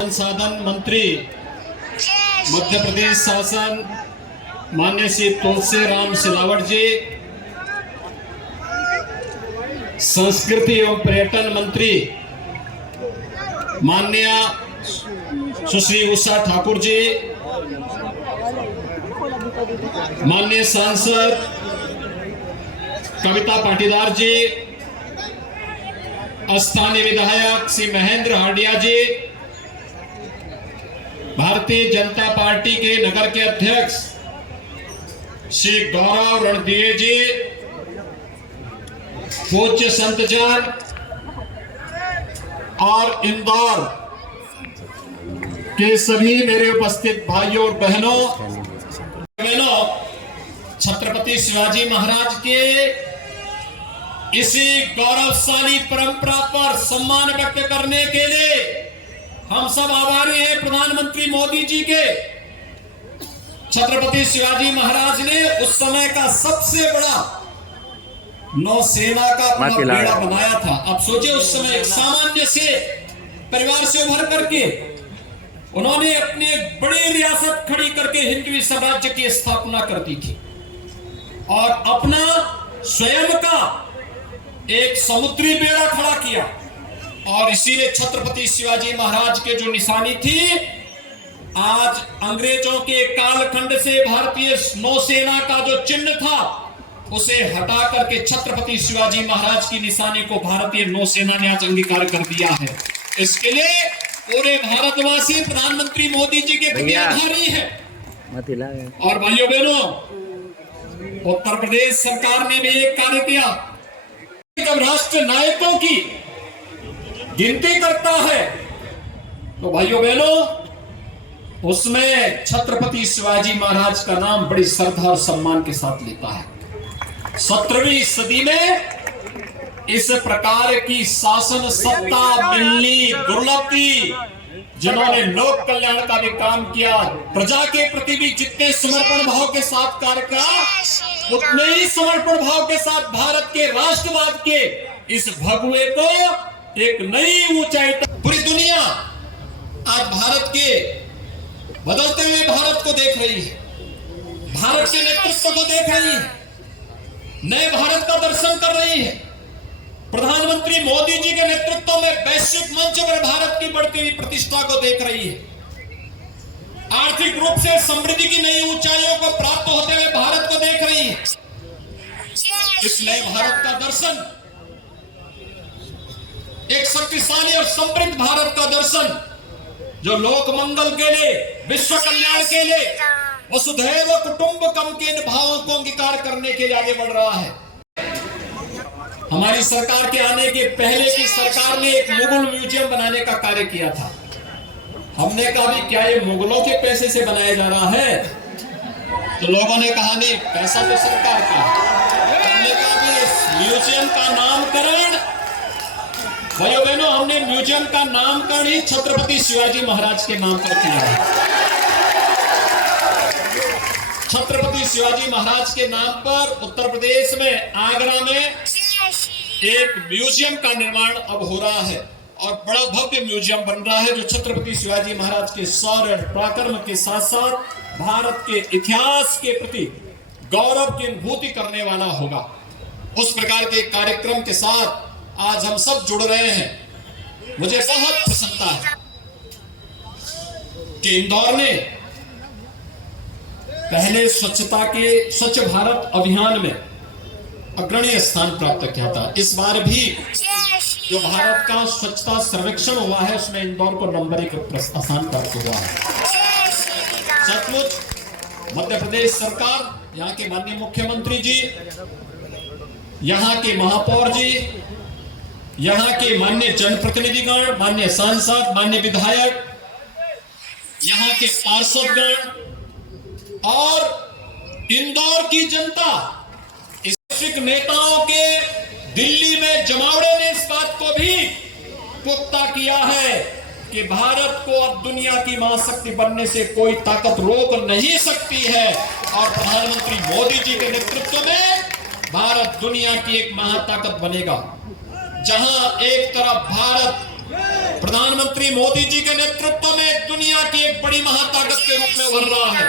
संसाधन मंत्री मध्य प्रदेश शासन माननीय श्री तुलसीराम सिलावट जी, संस्कृति एवं पर्यटन मंत्री माननीय सुश्री उषा ठाकुर जी, माननीय सांसद कविता पाटीदार जी, स्थानीय विधायक श्री महेंद्र हार्डिया जी, भारतीय जनता पार्टी के नगर के अध्यक्ष श्री गौरव रणदिए जी, पूज्य संतजन और इंदौर के सभी मेरे उपस्थित भाइयों और बहनों, छत्रपति शिवाजी महाराज के इसी गौरवशाली परंपरा पर सम्मान व्यक्त करने के लिए हम सब आभारी हैं प्रधानमंत्री मोदी जी के। छत्रपति शिवाजी महाराज ने उस समय का सबसे बड़ा नौसेना का बेड़ा बनाया था। अब सोचिए, उस समय एक सामान्य से परिवार से उभर करके उन्होंने अपनी एक बड़ी रियासत खड़ी करके हिंदवी साम्राज्य की स्थापना कर दी थी और अपना स्वयं का एक समुद्री बेड़ा खड़ा किया। और इसीलिए छत्रपति शिवाजी महाराज के जो निशानी थी, आज अंग्रेजों के कालखंड से भारतीय नौसेना का जो चिन्ह था उसे हटा करके छत्रपति शिवाजी महाराज की निशानी को भारतीय नौसेना ने आज अंगीकार कर दिया है। इसके लिए पूरे भारतवासी प्रधानमंत्री मोदी जी के प्रति आभारी है। और भाइयों बहनों, उत्तर प्रदेश सरकार ने भी एक कार्य किया। जब राष्ट्र नायकों की गिनती करता है तो भाइयों बहनों उसमें छत्रपति शिवाजी महाराज का नाम बड़ी श्रद्धा और सम्मान के साथ लेता है। 17वीं सदी में इस प्रकार की शासन सत्ता मिलनी दुर्लभ थी, जिन्होंने लोक कल्याण का भी काम किया, प्रजा के प्रति भी जितने समर्पण भाव के साथ कार्य किया उतने ही समर्पण भाव के साथ भारत के राष्ट्रवाद के इस भगवे को एक नई ऊंचाई तक पूरी दुनिया आज भारत के बदलते हुए भारत को देख रही है, भारत के नेतृत्व को देख रही है, नए भारत का दर्शन कर रही है। प्रधानमंत्री मोदी जी के नेतृत्व में वैश्विक मंच पर भारत की बढ़ती हुई प्रतिष्ठा को देख रही है। आर्थिक रूप से समृद्धि की नई ऊंचाइयों को प्राप्त होते हुए भारत को देख रही है। इस नए भारत का दर्शन, एक शक्तिशाली और समृद्ध भारत का दर्शन जो लोक मंगल के लिए, विश्व कल्याण के लिए, वसुधैव कुटुंबकम के इन भावों को अंगीकार करने के लिए आगे बढ़ रहा है। हमारी सरकार के आने के पहले की सरकार ने एक मुगल म्यूजियम बनाने का कार्य किया था। हमने कहा भी क्या ये मुगलों के पैसे से बनाया जा रहा है? तो लोगों ने कहा नहीं, पैसा तो सरकार का। हमने कहा भी इस म्यूजियम का नामकरण, भाइयों बहनों, हमने म्यूजियम का नामकरण ही छत्रपति शिवाजी महाराज के नाम पर किया है। छत्रपति शिवाजी महाराज के नाम पर उत्तर प्रदेश में आगरा में एक म्यूजियम का निर्माण अब हो रहा है और बड़ा भव्य म्यूजियम बन रहा है जो छत्रपति शिवाजी महाराज के शौर्य पराक्रम के साथ साथ भारत के इतिहास के प्रति गौरव की अनुभूति करने वाला होगा। उस प्रकार के कार्यक्रम के साथ आज हम सब जुड़ रहे हैं। मुझे बहुत प्रसन्नता है कि इंदौर ने पहले स्वच्छ भारत अभियान में अग्रणी स्थान प्राप्त किया था। इस बार भी जो भारत का स्वच्छता सर्वेक्षण हुआ है उसमें इंदौर को नंबर 1 स्थान प्राप्त हुआ है। सचमुच मध्य प्रदेश सरकार, यहाँ के माननीय मुख्यमंत्री जी, यहाँ के महापौर जी, यहाँ के माननीय जनप्रतिनिधिगण, माननीय सांसद, माननीय विधायक, यहाँ के पार्षदगण और इंदौर की जनता, इस वैश्विक नेताओं के दिल्ली में जमावड़े ने इस बात को भी पुख्ता किया है कि भारत को अब दुनिया की महाशक्ति बनने से कोई ताकत रोक नहीं सकती है। और प्रधानमंत्री मोदी जी के नेतृत्व में भारत दुनिया की एक महाताकत बनेगा। जहां एक तरफ भारत प्रधानमंत्री मोदी जी के नेतृत्व में दुनिया की एक बड़ी महाताकत के रूप में उभर रहा है,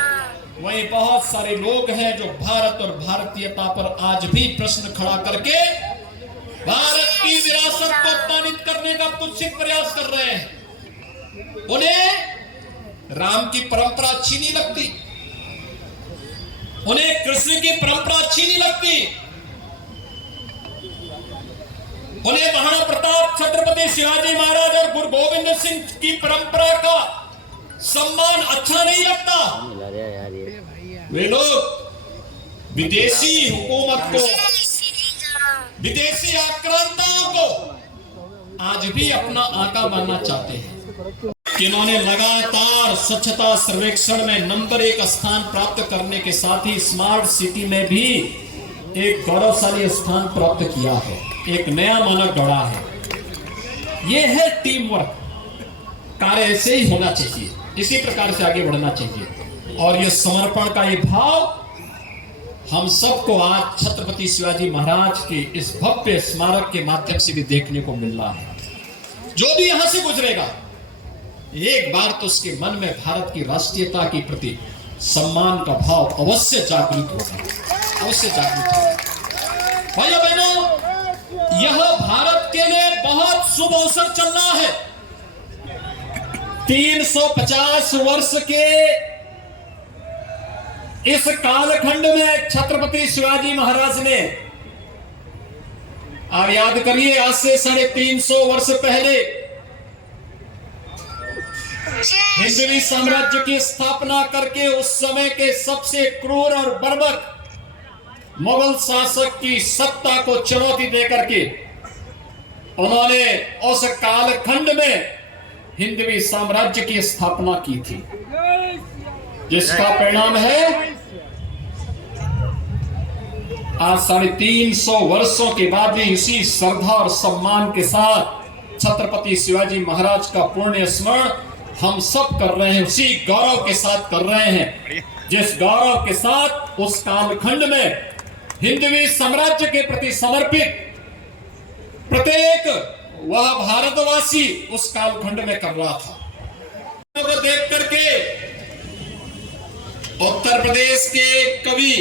वहीं बहुत सारे लोग हैं जो भारत और भारतीयता पर आज भी प्रश्न खड़ा करके भारत की विरासत को अपमानित करने का कुत्सित प्रयास कर रहे हैं। उन्हें राम की परंपरा अच्छी नहीं लगती, उन्हें कृष्ण की परंपरा अच्छी नहीं लगती, उन्हें महाराणा प्रताप, छत्रपति शिवाजी महाराज और गुरु गोविंद सिंह की परंपरा का सम्मान अच्छा नहीं लगता। वे लोग विदेशी हुकूमत को, विदेशी आक्रांताओं को आज भी अपना आका मानना चाहते हैं। इन्होंने लगातार स्वच्छता सर्वेक्षण में नंबर 1 स्थान प्राप्त करने के साथ ही स्मार्ट सिटी में भी एक गौरवशाली स्थान प्राप्त किया है, एक नया मानक गढ़ा है। यह है टीम वर्क। कार्य ऐसे ही होना चाहिए, इसी प्रकार से आगे बढ़ना चाहिए। और यह समर्पण का ये भाव हम सबको आज छत्रपति शिवाजी महाराज के इस भव्य स्मारक के माध्यम से भी देखने को मिल रहा है। जो भी यहां से गुजरेगा एक बार तो उसके मन में भारत की राष्ट्रीयता के प्रति सम्मान का भाव अवश्य जागृत होगा, अवश्य जागृत होगा। भाइयों बहनों, यह भारत के लिए बहुत शुभ अवसर चल रहा है। 350 वर्ष के इस कालखंड में छत्रपति शिवाजी महाराज ने, आप याद करिए, आज से 350 वर्ष पहले हिंदवी साम्राज्य की स्थापना करके उस समय के सबसे क्रूर और बर्बरक मुगल शासक की सत्ता को चुनौती देकर के उन्होंने उस कालखंड में हिंदवी साम्राज्य की स्थापना की थी, जिसका परिणाम है आज 350 वर्षों के बाद भी इसी श्रद्धा और सम्मान के साथ छत्रपति शिवाजी महाराज का पुण्य स्मरण हम सब कर रहे हैं, उसी गौरव के साथ कर रहे हैं जिस गौरव के साथ उस कालखंड में हिंदवी साम्राज्य के प्रति समर्पित प्रत्येक वह भारतवासी उस कालखंड में कर रहा था। को देख करके उत्तर प्रदेश के कवि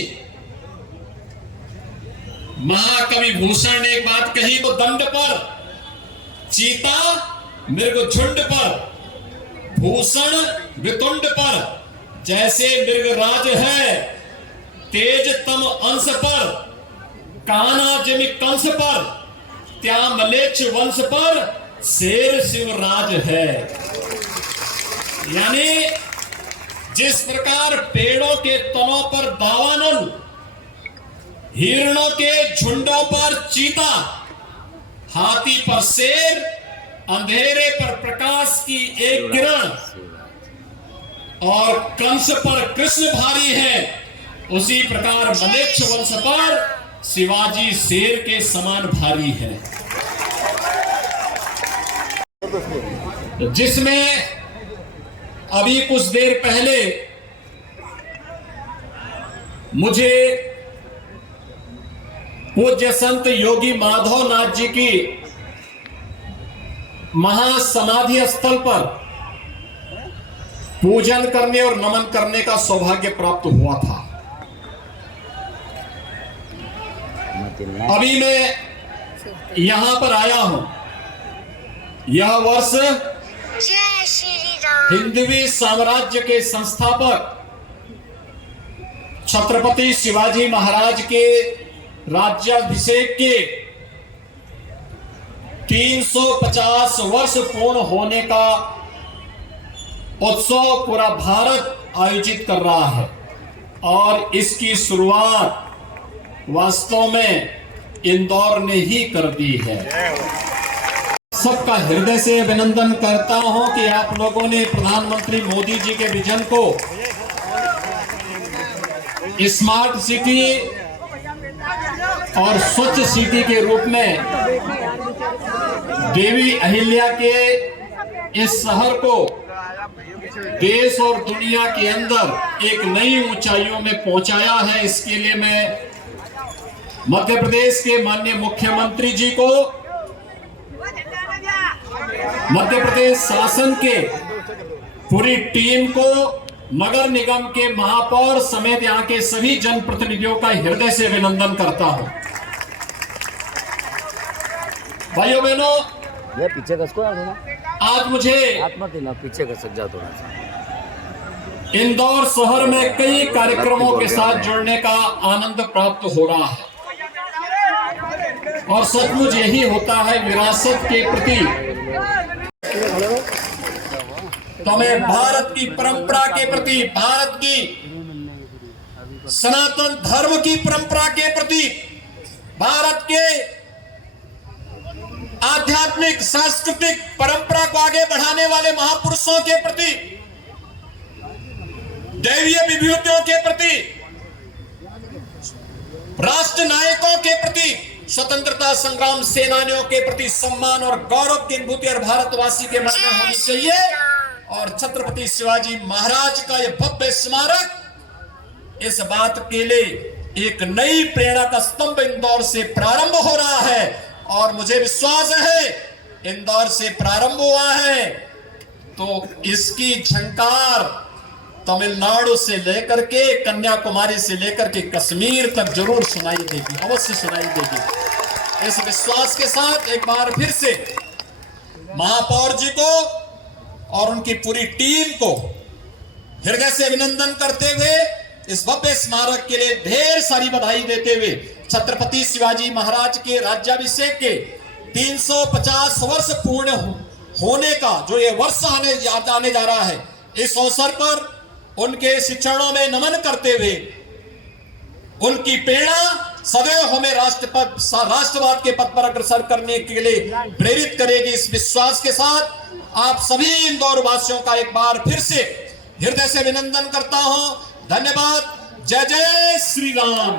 महाकवि भूषण ने एक बात कही, वो दंड पर चीता मृग झुंड पर, भूषण वितुंड पर, जैसे मृगराज है तेज तम अंश पर, काना जिमि कंस पर, त्या मलेच्छ वंश पर शेर शिवराज है। यानी जिस प्रकार पेड़ों के तनों पर दावानल, हिरणों के झुंडों पर चीता, हाथी पर शेर, अंधेरे पर प्रकाश की एक किरण और कंस पर कृष्ण भारी है, उसी प्रकार मलेच्छ वंश पर शिवाजी शेर के समान भारी है। जिसमें अभी कुछ देर पहले मुझे पूज्य संत योगी माधवनाथ जी की महासमाधि स्थल पर पूजन करने और नमन करने का सौभाग्य प्राप्त हुआ था। अभी मैं यहाँ पर आया हूँ। यह वर्ष हिंदवी साम्राज्य के संस्थापक छत्रपति शिवाजी महाराज के राज्याभिषेक के 350 वर्ष पूर्ण होने का उत्सव पूरा भारत आयोजित कर रहा है और इसकी शुरुआत वास्तव में इंदौर ने ही कर दी है। सबका हृदय से अभिनंदन करता हूं कि आप लोगों ने प्रधानमंत्री मोदी जी के विजन को स्मार्ट सिटी और स्वच्छ सिटी के रूप में देवी अहिल्या के इस शहर को देश और दुनिया के अंदर एक नई ऊंचाइयों में पहुंचाया है। इसके लिए मैं मध्य प्रदेश के माननीय मुख्यमंत्री जी को, मध्य प्रदेश शासन के पूरी टीम को, नगर निगम के महापौर समेत यहाँ के सभी जनप्रतिनिधियों का हृदय से अभिनंदन करता हूं। भाइयों बहनों, ये पीछे कसको आज मुझे पीछे कर सक जा थोड़ा सा। इंदौर शहर में कई कार्यक्रमों के साथ जुड़ने का आनंद प्राप्त हो रहा है और सचमुच यही होता है विरासत के प्रति। तो मैं भारत की परंपरा के प्रति, भारत की सनातन धर्म की परंपरा के प्रति, भारत के आध्यात्मिक सांस्कृतिक परंपरा को आगे बढ़ाने वाले महापुरुषों के प्रति, दैवीय विभूतियों के प्रति, राष्ट्र नायकों के प्रति, स्वतंत्रता संग्राम सेनानियों के प्रति सम्मान और गौरव की अनुभूति और भारतवासी के मन में होनी चाहिए। और छत्रपति शिवाजी महाराज का यह भव्य स्मारक इस बात के लिए एक नई प्रेरणा का स्तंभ इंदौर से प्रारंभ हो रहा है और मुझे विश्वास है इंदौर से प्रारंभ हुआ है तो इसकी झंकार तमिलनाडु से लेकर के कन्याकुमारी से लेकर के कश्मीर तक जरूर सुनाई देगी, अवश्य सुनाई देगी। इस विश्वास के साथ एक बार फिर से महापौर जी को और उनकी पूरी टीम को हृदय से अभिनंदन करते हुए इस भव्य स्मारक के लिए ढेर सारी बधाई देते हुए छत्रपति शिवाजी महाराज के राज्याभिषेक के 350 वर्ष पूर्ण होने का जो ये वर्ष आने जा रहा है, इस अवसर पर उनके शिक्षणों में नमन करते हुए उनकी प्रेरणा सदैव हमें राष्ट्रवाद के पथ पर अग्रसर करने के लिए प्रेरित करेगी। इस विश्वास के साथ आप सभी इंदौर वासियों का एक बार फिर से हृदय से अभिनंदन करता हूं। धन्यवाद। जय जय श्री राम।